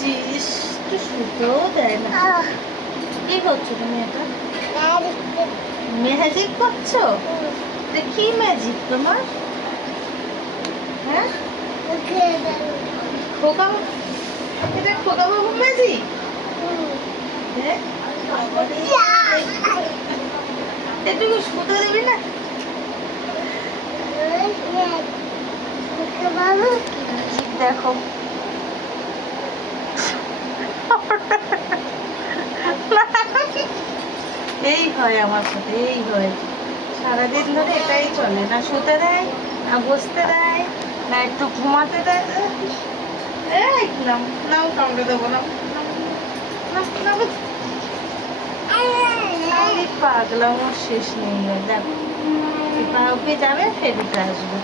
করছিস? একটু শুতেও দেয় না। কি করছো তুমি এটা? ম্যাজিক করছো? এটা কি ম্যাজিক তোমার? হ্যাঁ, খোকা, এটা খোকা বাবু ম্যাজিক? এটুকু শুতে দিবি না? দেখো এই হয় আমার সাথে, এই হয় সারাদিন ধরে। এটাই চলে, না শুতে দেয়, না বসতে দেয়, না একটু ঘুমাতে দেয়। এই নাও নাও, কামড়ে দেবো না। পাগলাম, শেষ নেই। দেখো কাউকে যাবে, ফেরিতে আসবে।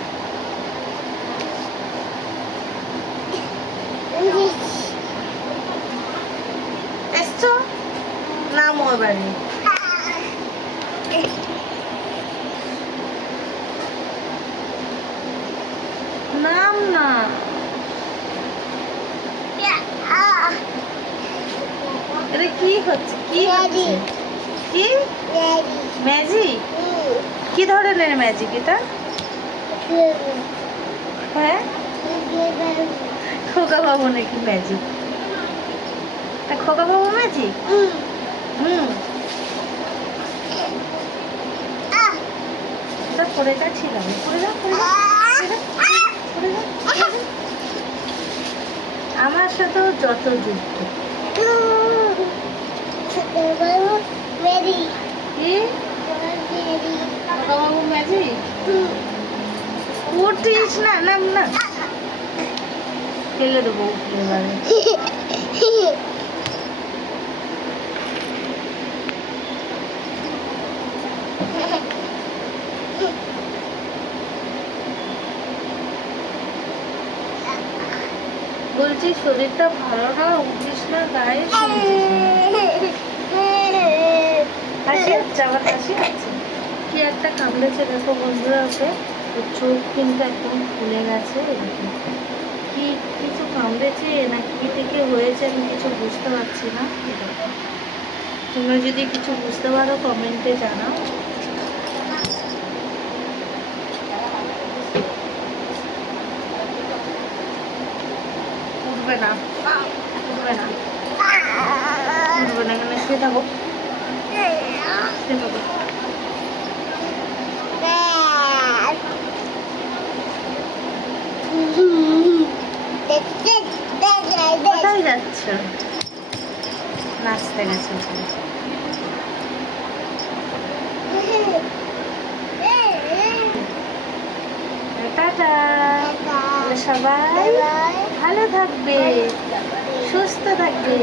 এসছো, নামো এবারে। নাম না, এটা কি হচ্ছে? কি হচ্ছে? কি ম্যাজিক? কি ধরনের ম্যাজিক এটা? হ্যাঁ, খোকা বাবু নাকি ম্যাজিক? খোকা বাবু ম্যাজিক? হুম, এটা পরে যাচ্ছিলাম। পরে যাও, পরে যাও, পরে যাও, পরে যাও। আমার সাথেও যত যুক্ত। কি খোকা বাবু ম্যাজিক? উঠিস না, নাম না, ফেলে দেবো উঠলে এবারে। বলছি শরীরটা ভালো না, উঠিস না, গায়ে হাসি হচ্ছে, আমার হাসি হচ্ছে। কি একটা কামড়েছে দেখো বন্ধুরা, ওকে ওর চোখ কিন্তু একদম ফুলে গেছে। এরকম কি কিছু কামড়েছে না কি থেকে হয়েছে আমি কিছু বুঝতে পারছি না। তোমরা যদি কিছু বুঝতে পারো কমেন্টে জানাও। উঠবে না, উঠবে না, উঠবে না, এখানে শুয়ে থাকো, শুয়ে থাকো। কোথায় যাচ্ছ? নাচতে গেছে ওখানে। টাটা, সবাই ভালো থাকবে, সুস্থ থাকবে।